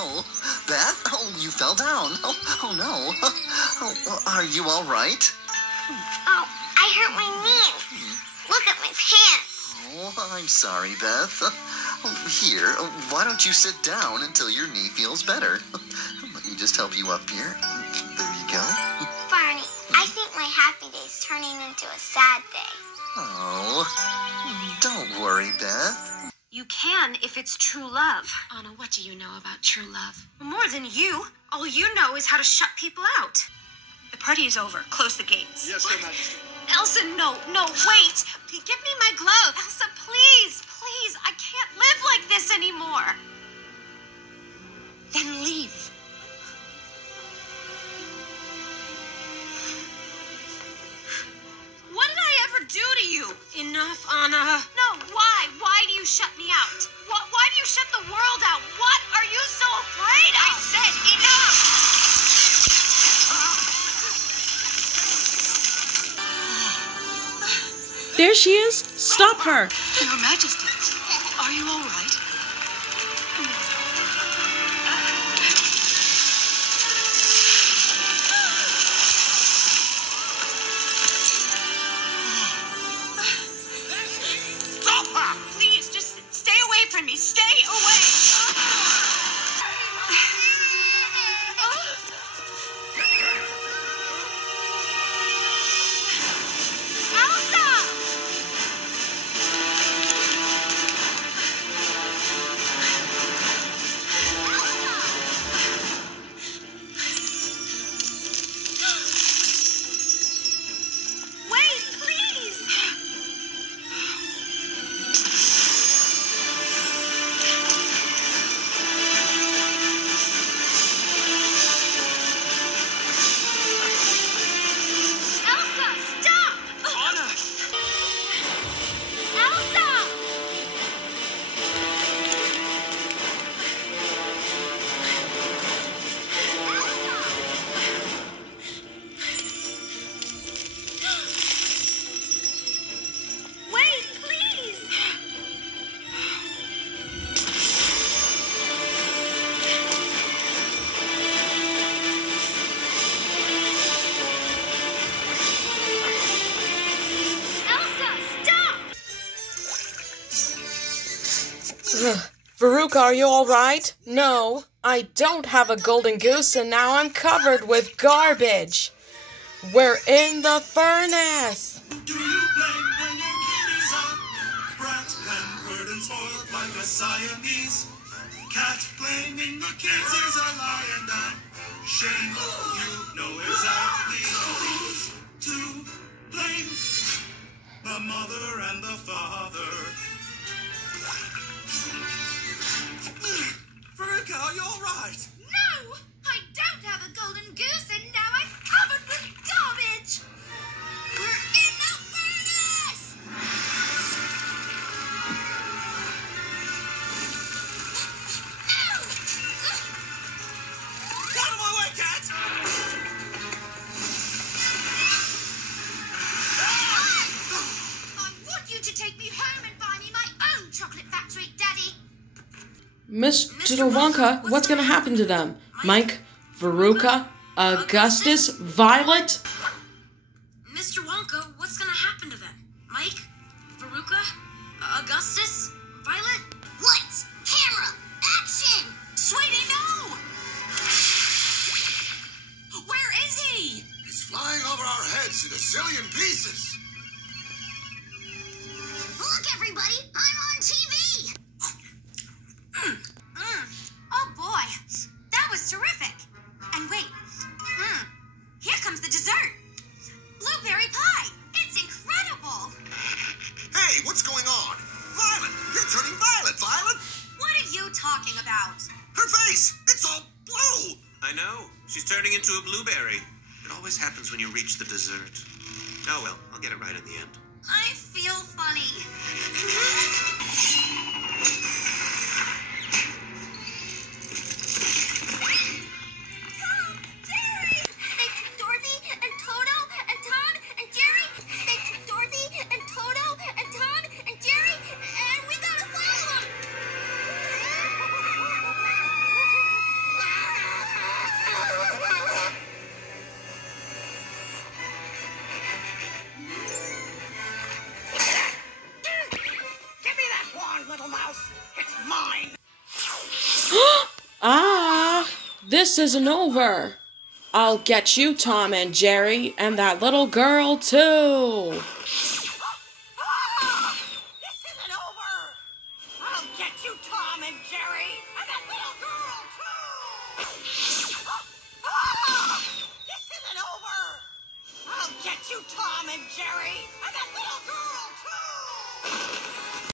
no. Beth? Oh, you fell down. Oh no. Oh, are you all right? Oh, I hurt my knee. Look at my pants. Oh, I'm sorry, Beth. Oh, here, why don't you sit down until your knee feels better? Let me just help you up here. There you go. Barney, I think my happy day's turning into a sad day. Oh, don't worry, Beth. You can if it's true love. Anna, what do you know about true love? More than you. All you know is how to shut people out. The party is over. Close the gates. Yes, Your Majesty. Elsa, no, wait. Give me my glove. Elsa, please. I can't live like this anymore. Then leave. What did I ever do to you? Enough, Anna. No, why? Why do you shut me out? Why do you shut the world out? What are you so afraid of? I said enough! There she is. Stop her. Your Majesty, are you all right? Stop her! Please, just stay away from me. Stay away! Veruca, are you all right? No, I don't have a golden goose and now I'm covered with garbage. We're in the furnace. Do you blame when your kid is a brat, pampered and spoiled like a Siamese cat? Blaming the kids is a lie and a shame. You know exactly who's to blame. The mother and the father. Veruca, are you all right? No! I don't have a golden goose and now I'm covered with garbage! We're in the furnace! Out of my way, cat! I want you to take me home and buy me my own chocolate factory, Daddy! Mr. Wonka, what's going to happen to them? Mike, Veruca, Augustus, Violet? Mr. Wonka, what's gonna happen to them? Mike? Veruca? Augustus? Violet? Lights, camera, action! Sweetie, no! Where is he? He's flying over our heads in a zillion pieces. Look, everybody, I'm on TV! Oh boy, that was terrific! And wait, here comes the dessert! Blueberry pie! It's incredible! Hey, what's going on? Violet! You're turning violet, Violet! What are you talking about? Her face! It's all blue! I know. She's turning into a blueberry. It always happens when you reach the dessert. Oh well, I'll get it right in the end. I feel funny. this isn't over. I'll get you, Tom and Jerry, and that little girl, too.